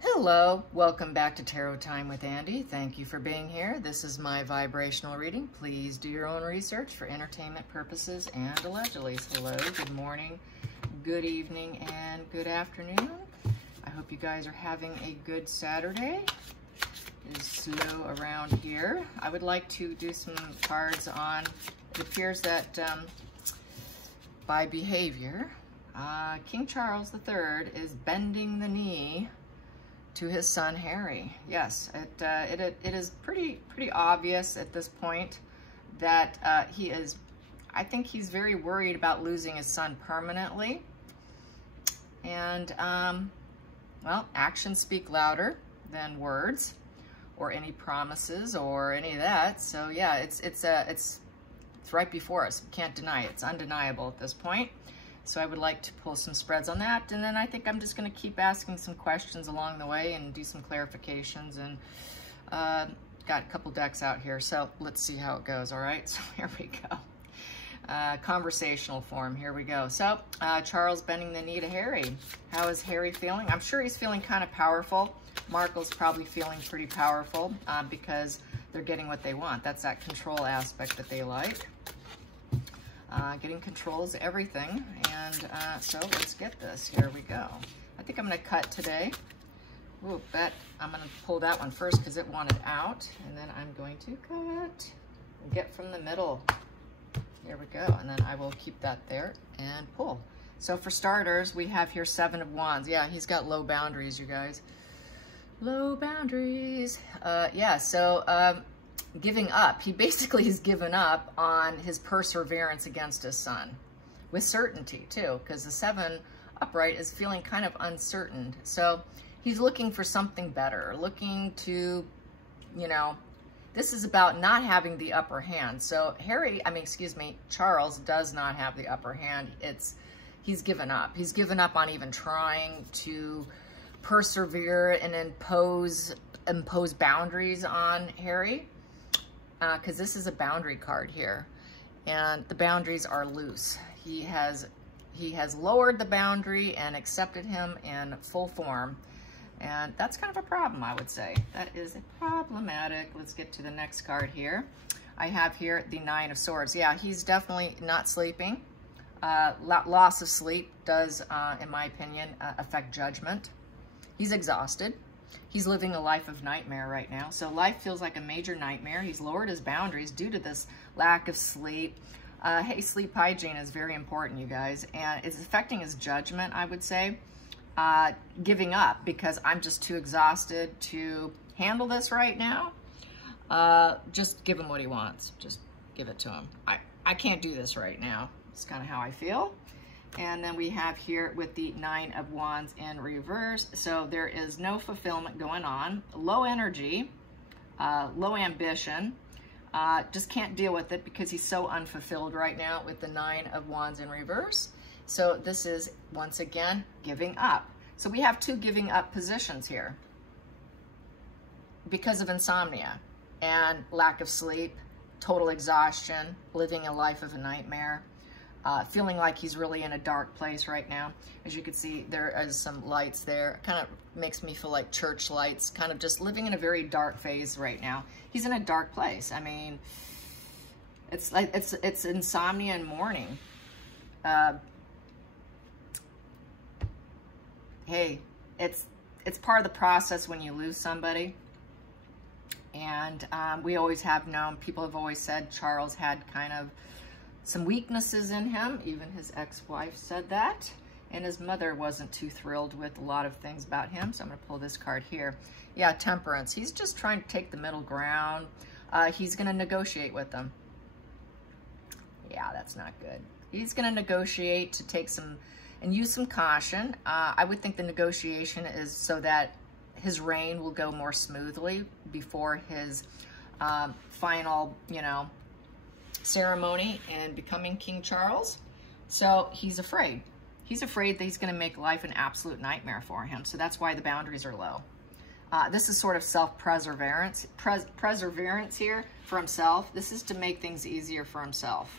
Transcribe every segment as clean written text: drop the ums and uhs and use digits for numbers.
Hello, welcome back to Tarot Time with Andy. Thank you for being here. This is my vibrational reading. Please do your own research for entertainment purposes and allegedly. Hello, good morning, good evening, and good afternoon. I hope you guys are having a good Saturday. It is slow around here. I would like to do some cards on, it appears that by behavior, King Charles III is bending the knee to his son Harry. Yes, it is pretty obvious at this point that I think he's very worried about losing his son permanently. And well, actions speak louder than words or any promises or any of that. So yeah, it's right before us. We can't deny it. It's undeniable at this point. So I would like to pull some spreads on that. And then I think I'm just going to keep asking some questions along the way and do some clarifications. And got a couple decks out here. So let's see how it goes. All right. So here we go. Conversational form. Here we go. So Charles bending the knee to Harry. How is Harry feeling? I'm sure he's feeling kind of powerful. Markle's probably feeling pretty powerful because they're getting what they want. That's that control aspect that they like. Getting control is everything, and so let's get this. Here we go. I think I'm going to cut today. Ooh, but I'm going to pull that one first because it wanted out, and then I'm going to cut and get from the middle. Here we go, and then I will keep that there and pull. So for starters, we have here Seven of Wands. Yeah, he's got low boundaries, you guys. Low boundaries. Yeah, so giving up. He basically has given up on his perseverance against his son with certainty too, because the Seven upright is feeling kind of uncertain. So he's looking for something better, looking to, you know, this is about not having the upper hand. So Charles does not have the upper hand. He's given up. He's given up on even trying to persevere and impose boundaries on Harry. Because this is a boundary card here, and the boundaries are loose. He has lowered the boundary and accepted him in full form, and that's kind of a problem, I would say. That is problematic. Let's get to the next card here. I have here the Nine of Swords. Yeah, he's definitely not sleeping. Loss of sleep does, in my opinion, affect judgment. He's exhausted. He's living a life of nightmare right now. So life feels like a major nightmare. He's lowered his boundaries due to this lack of sleep. Hey, sleep hygiene is very important, you guys. And it's affecting his judgment, I would say. Giving up because I'm just too exhausted to handle this right now. Just give him what he wants. Just give it to him. I can't do this right now. It's kind of how I feel. And then we have here with the Nine of Wands in reverse. So there is no fulfillment going on. Low energy, low ambition. Just can't deal with it because he's so unfulfilled right now with the Nine of Wands in reverse. So this is, once again, giving up. So we have two giving up positions here because of insomnia and lack of sleep, total exhaustion, living a life of a nightmare. Feeling like he's really in a dark place right now. As you can see, there is some lights there. Kind of makes me feel like church lights, kind of just living in a very dark phase right now. He's in a dark place. I mean, it's like it's insomnia and mourning. Hey, it's part of the process when you lose somebody. And we always have known, people have always said Charles had kind of some weaknesses in him. Even his ex-wife said that. And his mother wasn't too thrilled with a lot of things about him. So I'm going to pull this card here. Yeah, Temperance. He's just trying to take the middle ground. He's going to negotiate with them. Yeah, that's not good. He's going to negotiate to take some and use some caution. I would think the negotiation is so that his reign will go more smoothly before his final, you know, ceremony and becoming King Charles. So he's afraid. He's afraid that he's going to make life an absolute nightmare for him. So that's why the boundaries are low. This is sort of self-perseverance here for himself. This is to make things easier for himself.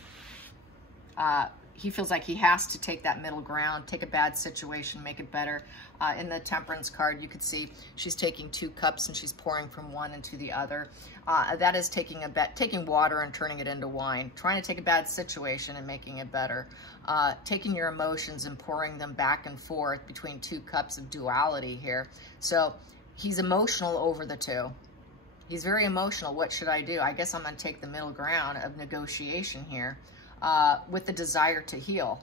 he feels like he has to take that middle ground, take a bad situation, make it better. In the Temperance card, you could see she's taking 2 cups and she's pouring from one into the other. That is taking water and turning it into wine, trying to take a bad situation and making it better. Taking your emotions and pouring them back and forth between 2 cups of duality here. So he's emotional over the 2. He's very emotional. What should I do? I guess I'm going to take the middle ground of negotiation here with the desire to heal.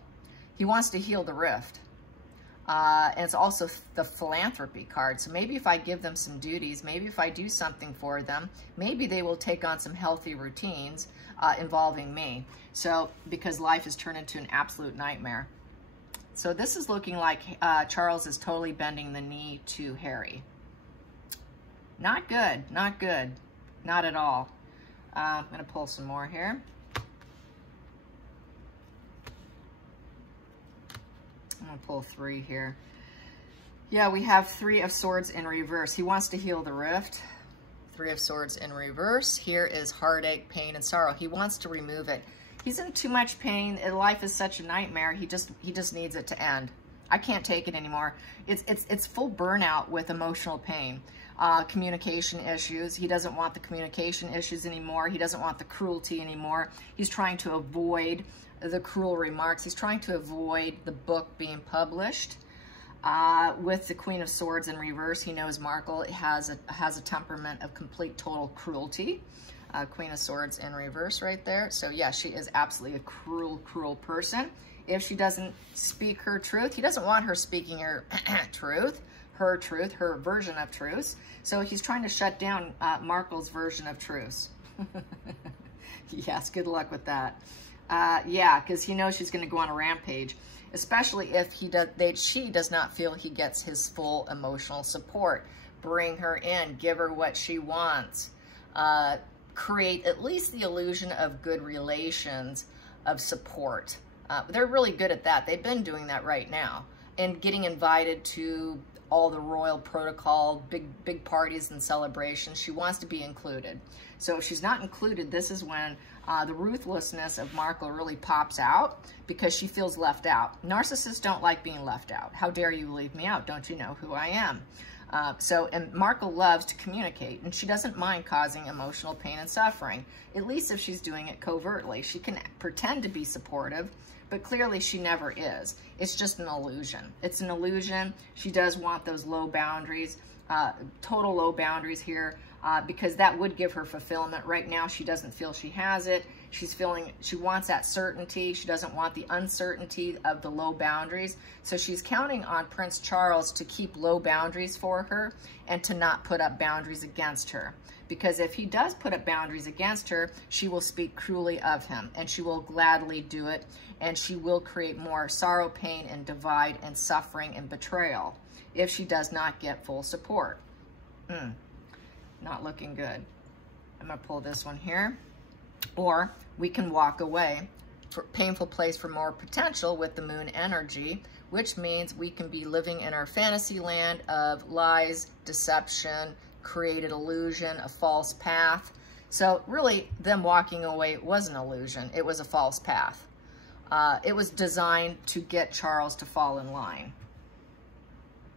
He wants to heal the rift. And it's also the philanthropy card. So maybe if I give them some duties, maybe if I do something for them, maybe they will take on some healthy routines involving me. So because life has turned into an absolute nightmare. So this is looking like Charles is totally bending the knee to Harry. Not good, not good, not at all. I'm going to pull some more here. I'm going to pull 3 here. Yeah, we have 3 of Swords in reverse. He wants to heal the rift. 3 of Swords in reverse. Here is heartache, pain, and sorrow. He wants to remove it. He's in too much pain. Life is such a nightmare. He just needs it to end. I can't take it anymore. It's full burnout with emotional pain. Communication issues. He doesn't want the communication issues anymore. He doesn't want the cruelty anymore. He's trying to avoid the cruel remarks. He's trying to avoid the book being published. With the Queen of Swords in reverse, he knows Markle has a temperament of complete total cruelty. Queen of Swords in reverse right there. So yeah, she is absolutely a cruel, cruel person. If she doesn't speak her truth, he doesn't want her speaking her truth, her version of truth. So he's trying to shut down Markle's version of truth. Yes, good luck with that. Yeah, because he knows she's going to go on a rampage, especially if she does not feel he gets his full emotional support. Bring her in, give her what she wants. Create at least the illusion of good relations, of support. They're really good at that. They've been doing that right now. And getting invited to all the royal protocol, big parties and celebrations. She wants to be included. So if she's not included, this is when the ruthlessness of Markle really pops out because she feels left out. Narcissists don't like being left out. How dare you leave me out? Don't you know who I am? And Markle loves to communicate, and she doesn't mind causing emotional pain and suffering, at least if she's doing it covertly. She can pretend to be supportive, but clearly she never is. It's just an illusion. It's an illusion. She does want those low boundaries, total low boundaries here, because that would give her fulfillment. Right now, she doesn't feel she has it. She wants that certainty. She doesn't want the uncertainty of the low boundaries. So she's counting on Prince Charles to keep low boundaries for her and to not put up boundaries against her. Because if he does put up boundaries against her, she will speak cruelly of him, and she will gladly do it, and she will create more sorrow, pain, and divide, and suffering, and betrayal if she does not get full support. Not looking good. I'm going to pull this one here. Or we can walk away. For painful place for more potential with the moon energy, which means we can be living in our fantasy land of lies, deception, created illusion, a false path. So really, them walking away was an illusion. It was a false path. It was designed to get Charles to fall in line.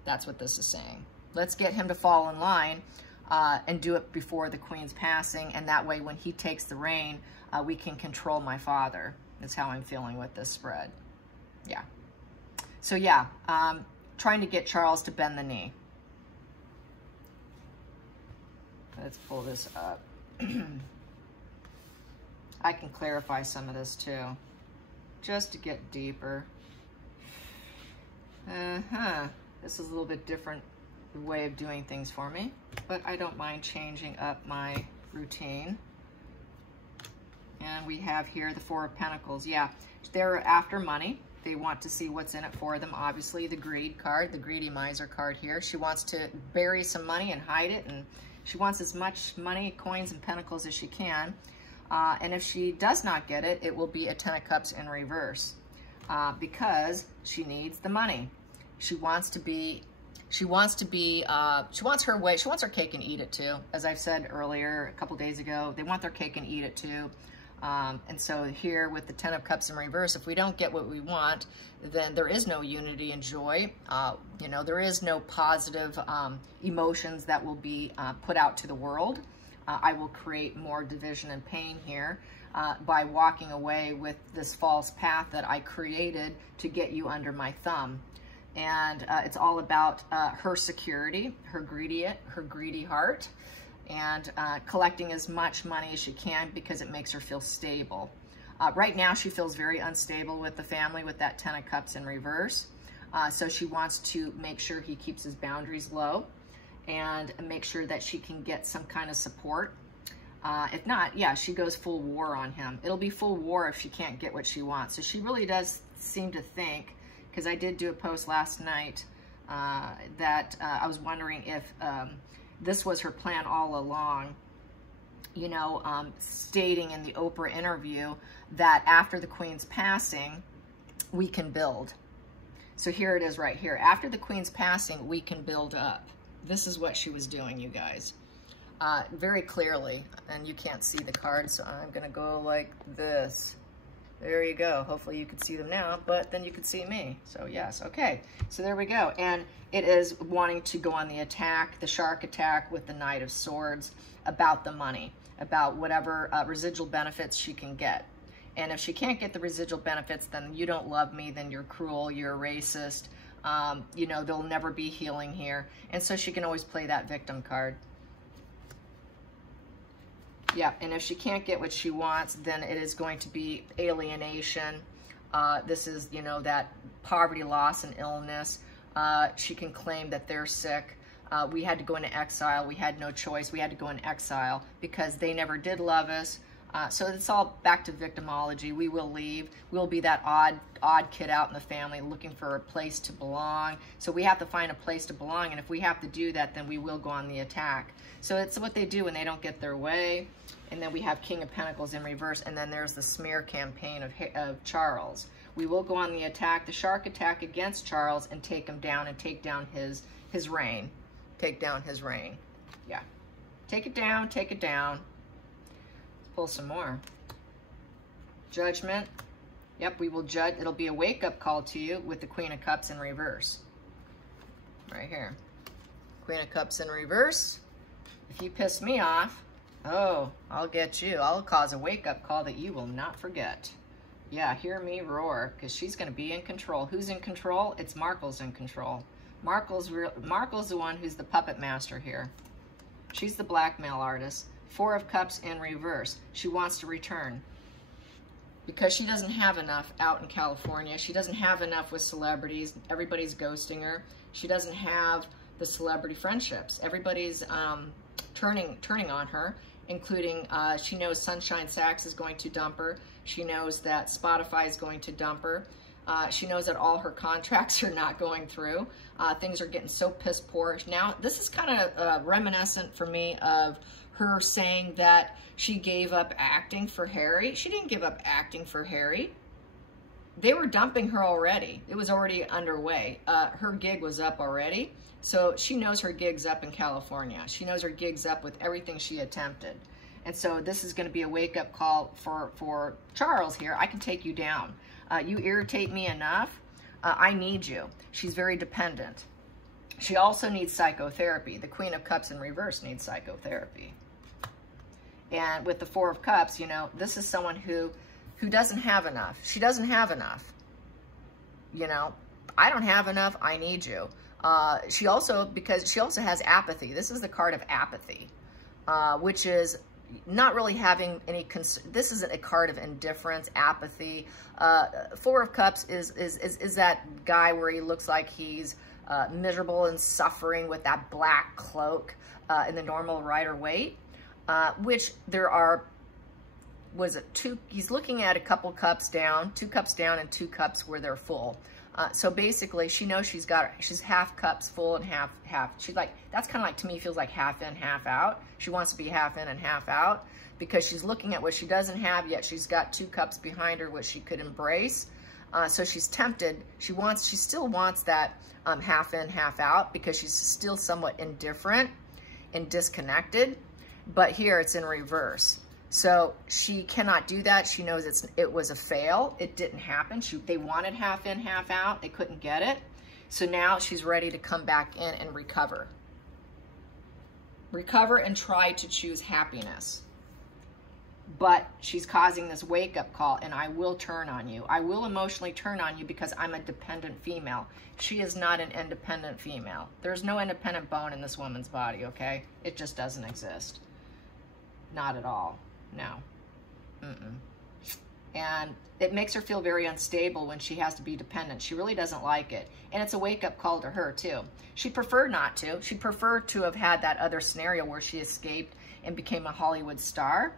That's what this is saying. Let's get him to fall in line and do it before the Queen's passing, and that way when he takes the reign, we can control my father. That's how I'm feeling with this spread. Yeah. So yeah, trying to get Charles to bend the knee. Let's pull this up. I can clarify some of this too, just to get deeper. This is a little bit different way of doing things for me, but I don't mind changing up my routine. And we have here the Four of Pentacles. Yeah, they're after money. They want to see what's in it for them. Obviously, the greed card, the greedy miser card here. She wants to bury some money and hide it, and she wants as much money, coins, and pentacles as she can. And if she does not get it, it will be a Ten of Cups in reverse because she needs the money. She wants her way. She wants her cake and eat it too. As I've said earlier, a couple days ago, they want their cake and eat it too. And so here with the Ten of Cups in reverse, if we don't get what we want, then there is no unity and joy. You know, there is no positive emotions that will be put out to the world. I will create more division and pain here by walking away with this false path that I created to get you under my thumb. And it's all about her security, her greedy heart, and collecting as much money as she can because it makes her feel stable. Right now, she feels very unstable with the family with that Ten of Cups in reverse. So she wants to make sure he keeps his boundaries low and make sure that she can get some kind of support. If not, yeah, she goes full war on him. It'll be full war if she can't get what she wants. So she really does seem to think, because I did do a post last night that I was wondering if this was her plan all along, you know, stating in the Oprah interview that after the Queen's passing, we can build. So here it is right here. After the Queen's passing, we can build up. This is what she was doing, you guys. Very clearly, and you can't see the cards, so I'm gonna go like this. There you go. Hopefully you can see them now, but then you can see me. So yes, okay. So there we go. And it is wanting to go on the attack, the shark attack with the Knight of Swords, about the money, about whatever residual benefits she can get. And if she can't get the residual benefits, then you don't love me, then you're cruel, you're a racist. You know, there'll never be healing here. And so she can always play that victim card. Yeah, and if she can't get what she wants, then it is going to be alienation. This is, you know, that poverty, loss, and illness. She can claim that they're sick. We had to go into exile. We had no choice. We had to go into exile because they never did love us. So it's all back to victimology. We will leave. We'll be that odd kid out in the family looking for a place to belong. So we have to find a place to belong. And if we have to do that, then we will go on the attack. So it's what they do when they don't get their way. And then we have King of Pentacles in reverse. And then there's the smear campaign of Charles. We will go on the attack, the shark attack against Charles, and take him down and take down his reign. Take down his reign. Yeah. Take it down, take it down. Let's pull some more. Judgment. Yep, we will judge. It'll be a wake-up call to you with the Queen of Cups in reverse. Right here. Queen of Cups in reverse. If you piss me off, oh, I'll get you. I'll cause a wake-up call that you will not forget. Yeah, hear me roar, because she's going to be in control. Who's in control? It's Markle's in control. Markle's the one who's the puppet master here. She's the blackmail artist. Four of Cups in reverse. She wants to return because she doesn't have enough out in California. She doesn't have enough with celebrities. Everybody's ghosting her. She doesn't have the celebrity friendships. Everybody's turning on her, including she knows Sunshine Sachs is going to dump her. She knows that Spotify is going to dump her. She knows that all her contracts are not going through. Things are getting so piss poor. Now, this is kind of reminiscent for me of her saying that she gave up acting for Harry. She didn't give up acting for Harry. They were dumping her already. It was already underway. Her gig was up already. So she knows her gig's up in California. She knows her gig's up with everything she attempted. And so this is going to be a wake-up call for Charles here. I can take you down. You irritate me enough. I need you. She's very dependent. She also needs psychotherapy. The Queen of Cups in reverse needs psychotherapy. And with the Four of Cups, you know, this is someone who doesn't have enough. She doesn't have enough. You know, I don't have enough. I need you. Because she also has apathy. This is the card of apathy, which is not really having any concern. This isn't a card of indifference, apathy. Four of Cups is that guy where he looks like he's miserable and suffering with that black cloak in the normal Rider-Waite, which there are, was it two? He's looking at a couple cups down, 2 cups down and 2 cups where they're full. So basically, she knows she's half cups full and half. She's like, that's kind of like, to me, feels like half in, half out. She wants to be half in and half out because she's looking at what she doesn't have yet. She's got 2 cups behind her, which she could embrace. So she's tempted. She still wants that half in, half out because she's still somewhat indifferent and disconnected. But here it's in reverse. So she cannot do that. She knows it was a fail. It didn't happen. They wanted half in, half out. They couldn't get it. So now she's ready to come back in and recover. Recover and try to choose happiness. But she's causing this wake-up call, and I will turn on you. I will emotionally turn on you because I'm a dependent female. She is not an independent female. There's no independent bone in this woman's body, okay? It just doesn't exist. Not at all. No. And it makes her feel very unstable when she has to be dependent. She really doesn't like it. And it's a wake-up call to her, too. She'd prefer not to. She'd prefer to have had that other scenario where she escaped and became a Hollywood star.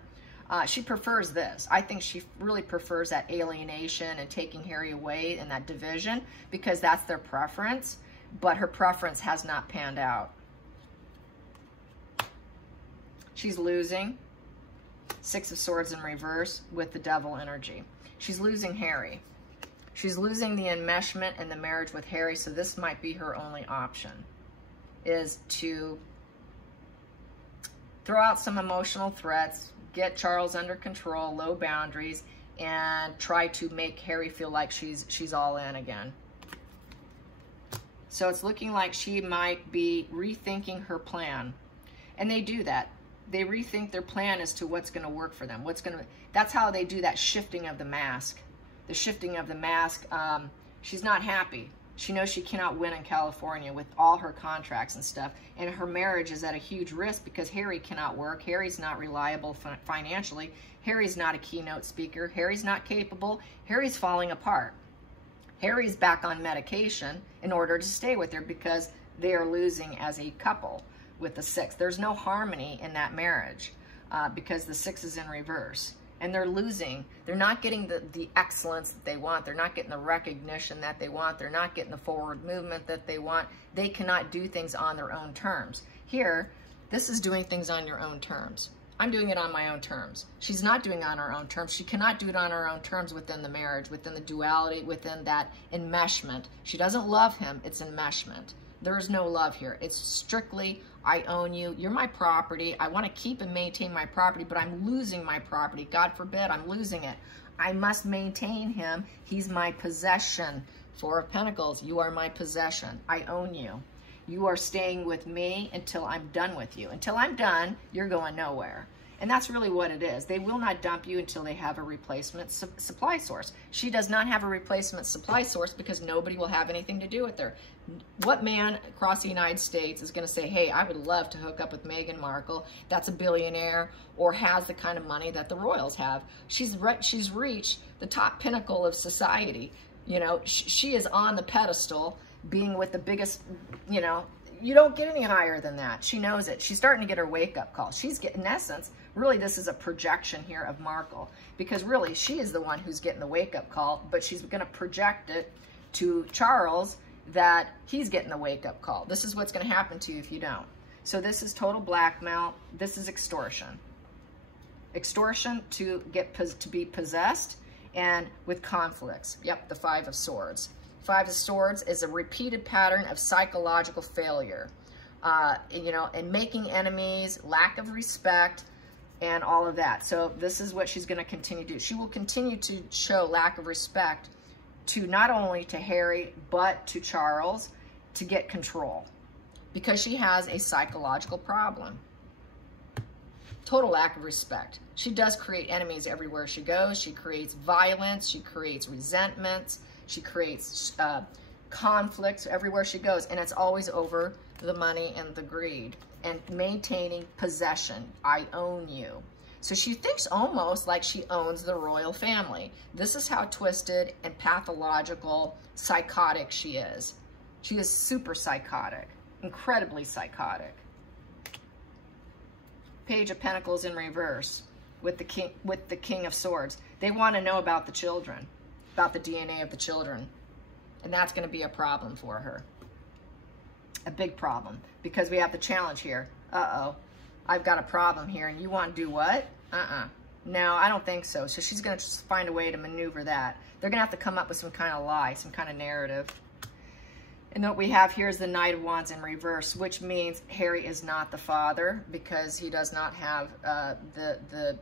She prefers this. I think she really prefers that alienation and taking Harry away and that division because that's their preference. But her preference has not panned out. She's losing. Six of Swords in reverse with the Devil energy. She's losing Harry. She's losing the enmeshment and the marriage with Harry, so this might be her only option, is to throw out some emotional threats, get Charles under control, low boundaries, and try to make Harry feel like she's all in again. So it's looking like she might be rethinking her plan. And they do that. They rethink their plan as to what's going to work for them. That's how they do that shifting of the mask. The shifting of the mask, she's not happy. She knows she cannot win in California with all her contracts and stuff. And her marriage is at a huge risk because Harry cannot work. Harry's not reliable financially. Harry's not a keynote speaker. Harry's not capable. Harry's falling apart. Harry's back on medication in order to stay with her because they are losing as a couple with the six. There's no harmony in that marriage because the six is in reverse. And they're losing. They're not getting the excellence that they want. They're not getting the recognition that they want. They're not getting the forward movement that they want. They cannot do things on their own terms. Here, this is doing things on your own terms. I'm doing it on my own terms. She's not doing it on her own terms. She cannot do it on her own terms within the marriage, within the duality, within that enmeshment. She doesn't love him. It's enmeshment. There is no love here. It's strictly, I own you. You're my property. I want to keep and maintain my property, but I'm losing my property. God forbid, I'm losing it. I must maintain him. He's my possession. Four of Pentacles, you are my possession. I own you. You are staying with me until I'm done with you. Until I'm done, you're going nowhere. And that's really what it is. They will not dump you until they have a replacement supply source. She does not have a replacement supply source because nobody will have anything to do with her. What man across the United States is going to say, hey, I would love to hook up with Meghan Markle, that's a billionaire, or has the kind of money that the royals have? She's reached the top pinnacle of society. You know, she is on the pedestal, being with the biggest, you know, you don't get any higher than that. She knows it. She's starting to get her wake-up call. She's getting, in essence, really this is a projection here of Markle, because really she is the one who's getting the wake-up call, but she's going to project it to Charles that he's getting the wake-up call. This is what's going to happen to you if you don't. So this is total blackmail. This is extortion. Extortion to be possessed and with conflicts. Yep, the Five of Swords. Five of Swords is a repeated pattern of psychological failure, you know, and making enemies, lack of respect, and all of that. So this is what she's going to continue to do. She will continue to show lack of respect to not only to Harry, but to Charles to get control because she has a psychological problem. Total lack of respect. She does create enemies everywhere she goes. She creates violence. She creates resentments. She creates conflicts everywhere she goes, and it's always over the money and the greed and maintaining possession. I own you. So she thinks almost like she owns the royal family. This is how twisted and pathological, psychotic she is. She is super psychotic, incredibly psychotic. Page of Pentacles in reverse with the King of Swords. They want to know about the children, about the DNA of the children. And that's going to be a problem for her. A big problem. Because we have the challenge here. Uh-oh. I've got a problem here. And you want to do what? No, I don't think so. So she's going to just find a way to maneuver that. They're going to have to come up with some kind of lie, some kind of narrative. And what we have here is the Knight of Wands in reverse, which means Harry is not the father because he does not have the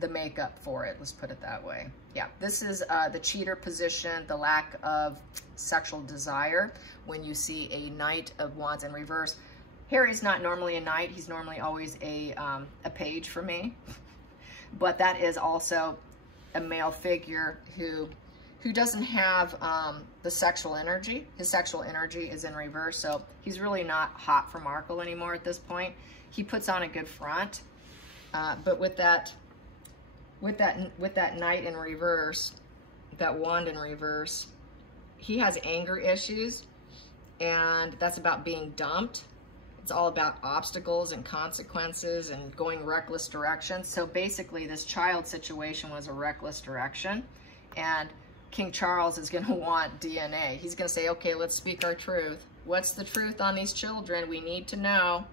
the makeup for it. Let's put it that way. Yeah, this is the cheater position, the lack of sexual desire when you see a Knight of Wands in reverse. Harry's not normally a knight. He's normally always a page for me. But that is also a male figure who doesn't have the sexual energy. His sexual energy is in reverse, so he's really not hot for Markle anymore at this point. He puts on a good front, but with that Knight in reverse, that Wand in reverse, he has anger issues, and that's about being dumped. It's all about obstacles and consequences and going reckless directions. So basically, this child situation was a reckless direction, and King Charles is going to want DNA. He's going to say, okay, let's speak our truth. What's the truth on these children? We need to know.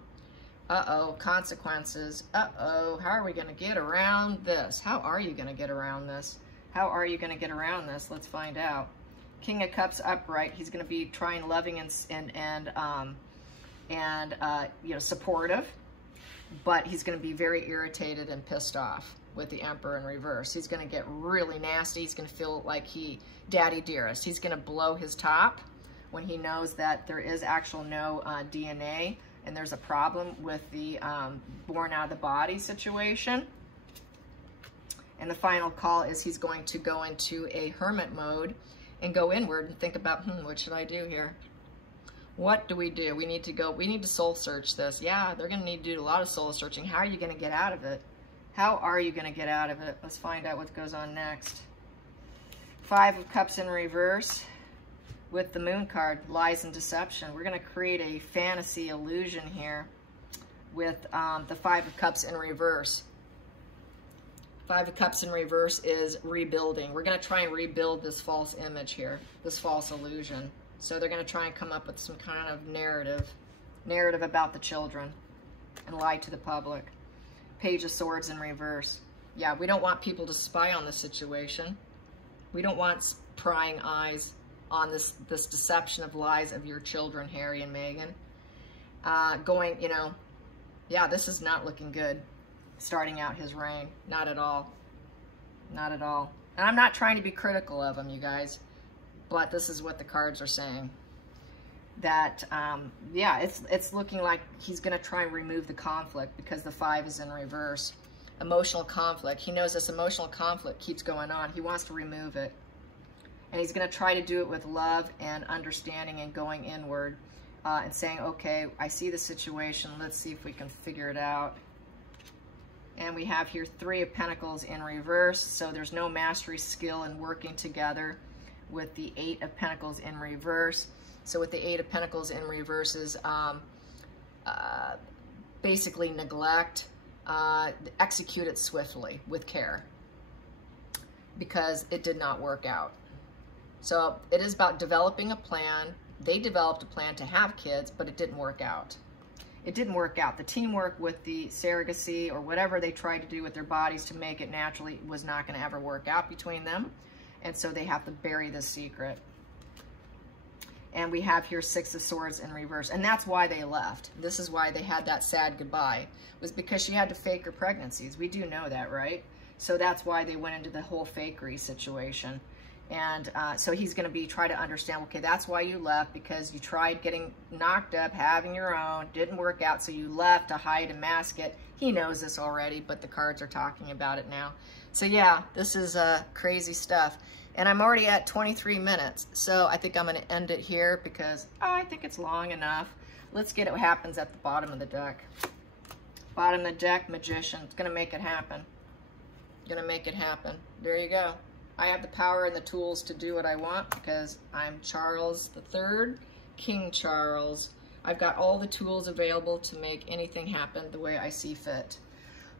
Uh-oh, consequences. Uh-oh, how are we going to get around this? How are you going to get around this? How are you going to get around this? Let's find out. King of Cups upright. He's going to be trying loving and you know, supportive, but he's going to be very irritated and pissed off with the Emperor in reverse. He's going to get really nasty. He's going to feel like daddy dearest. He's going to blow his top when he knows that there is actual no DNA and there's a problem with the born out of the body situation. And the final call is he's going to go into a hermit mode and go inward and think about, what should I do here? What do? We need to soul search this. Yeah, they're going to need to do a lot of soul searching. How are you going to get out of it? How are you going to get out of it? Let's find out what goes on next. Five of Cups in reverse with the Moon card, lies and deception. We're going to create a fantasy illusion here with the Five of Cups in reverse. Five of Cups in reverse is rebuilding. We're going to try and rebuild this false image here, this false illusion. So they're going to try and come up with some kind of narrative about the children and lie to the public. Page of Swords in reverse. Yeah, we don't want people to spy on the situation. We don't want prying eyes on this deception of lies of your children, Harry and Meghan. Yeah, this is not looking good. Starting out his reign. Not at all. Not at all. And I'm not trying to be critical of him, you guys. But this is what the cards are saying. That, yeah, it's looking like he's going to try and remove the conflict because the 5 is in reverse. Emotional conflict. He knows this emotional conflict keeps going on. He wants to remove it. And he's going to try to do it with love and understanding and going inward and saying, okay, I see the situation. Let's see if we can figure it out. And we have here 3 of Pentacles in reverse. So there's no mastery skill in working together with the 8 of Pentacles in reverse. So with the 8 of Pentacles in reverse is basically neglect, execute it swiftly with care because it did not work out. So it is about developing a plan. They developed a plan to have kids, but it didn't work out. It didn't work out. The teamwork with the surrogacy or whatever they tried to do with their bodies to make it naturally was not going to ever work out between them. And so they have to bury this secret. And we have here 6 of Swords in reverse. And that's why they left. This is why they had that sad goodbye. Was because she had to fake her pregnancies. We do know that, right? So that's why they went into the whole fakery situation. And so he's going to try to understand, okay, that's why you left, because you tried getting knocked up, having your own, didn't work out, so you left to hide and mask it. He knows this already, but the cards are talking about it now. So yeah, this is crazy stuff. And I'm already at 23 minutes, so I think I'm going to end it here because I think it's long enough. Let's get what happens at the bottom of the deck. Bottom of the deck, Magician. It's going to make it happen. Going to make it happen. There you go. I have the power and the tools to do what I want because I'm Charles III, King Charles. I've got all the tools available to make anything happen the way I see fit.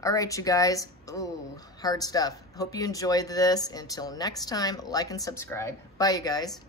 All right, you guys. Ooh, hard stuff. Hope you enjoyed this. Until next time, like and subscribe. Bye, you guys.